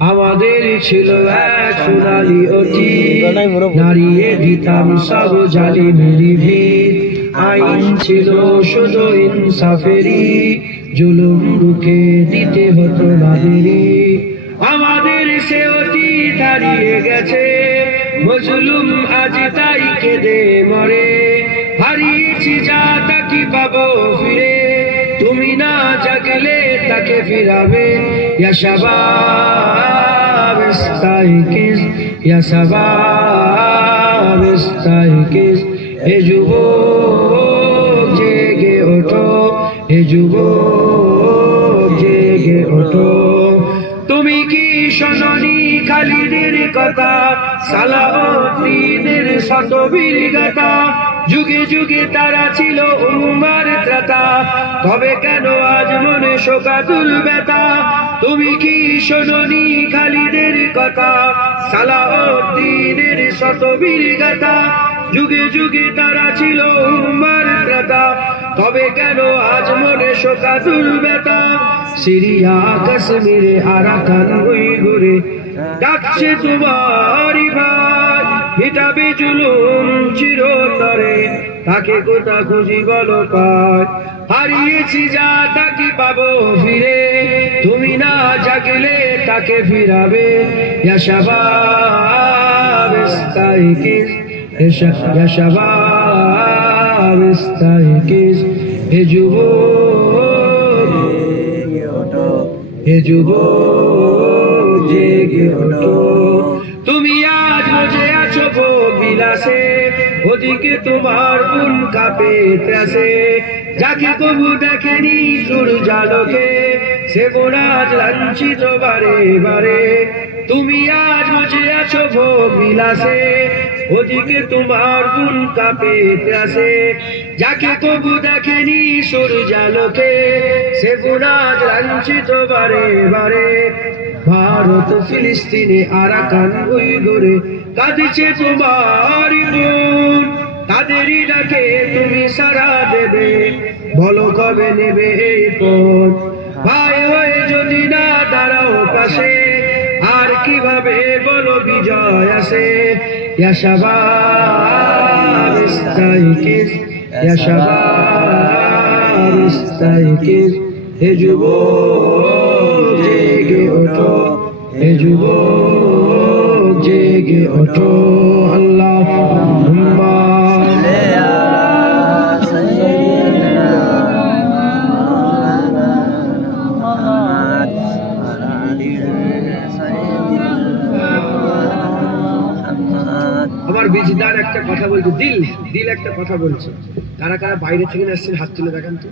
আমাদের ছিল এক সোনালি অতি। নারিয়ে দিতাম সব জালি মেরি আইন ছিল শুধু ইনসাফেরি জুলুম রুখে দিতে হতো নাদেরি আমাদের সে অতি দাঁড়িয়ে গেছে। মজলুম আজ তাই কেঁদে মরে। হারিয়েছি যা তাকি পাবো ফিরে। তাকে ফিরাবে। ইয়া শাবাব ইস্তাইকিস, ইয়া শাবাব ইস্তাইকিস। হে যুবক, জেগে ওঠো, হে যুবক, জেগে ওঠো। শোনি খালিদের কথা, সালাউদ্দিনের শতবীর গাথা। যুগে যুগে তারা ছিল উম্মার ত্রাতা। তবে কেন আজ মনে শোকাতুল ব্যথা? তুমি কি শোনি খালিদের কথা, সালাউদ্দিনের শতবীর গাথা? যুগে যুগে তারা ছিল উম্মার ত্রাতা। তবে কেন আজ মনে শোকাতুল ব্যথা? সিরিয়া কাশ্মীরে আরাকান ওই ঘুরে। ডাকছে তোমারই ভাই মিটাবে জুলুম চিরতরে। তাকে কোথা খুঁজি বলো পায় হারিয়েছি যা তাকে পাবো ফিরে। তুমি না জাগলে তাকে ফিরাবে। ইয়া শাবাব ইস্তাইকিস ইয়া শাবাব ইস্তাইকিস হে যুবক হে যুব জেগে তুমি আজ বসে আছো গো বিলাসে ওদিকে তোমার কোন কাপে ত্রাসে যাকে তবু দেখেনি সুর জালকে সে মোরাজ লাঞ্ছিত বারে বারে। তুমি আজ বসে বিলাসে ওদিকে তোমার কোন কাপে ত্রাসে যাকে কবু দেখেনি সুর জালকে সে গুণাজ লাঞ্ছিত বারে বারে। ভারত ফিলিস্তিনে আরাকান ওই গড়ে কাঁদছে তোমার বোন তাদেরই ডাকে তুমি সারা দেবে, বলো কবে নেবে এই পথ? বিজয় আসে ইয়া শাবাব ইস্তাইকিস ইয়া শাবাব ইস্তাইকিস হে যুবক জেগে ওঠো। হে যুবক জেগে ওঠো। আমার বিজদার একটা কথা বলছে, দিল দিল একটা কথা বলছে। তারা কারা বাইরে থেকে আসছেন, হাত তুলে দেখান তো।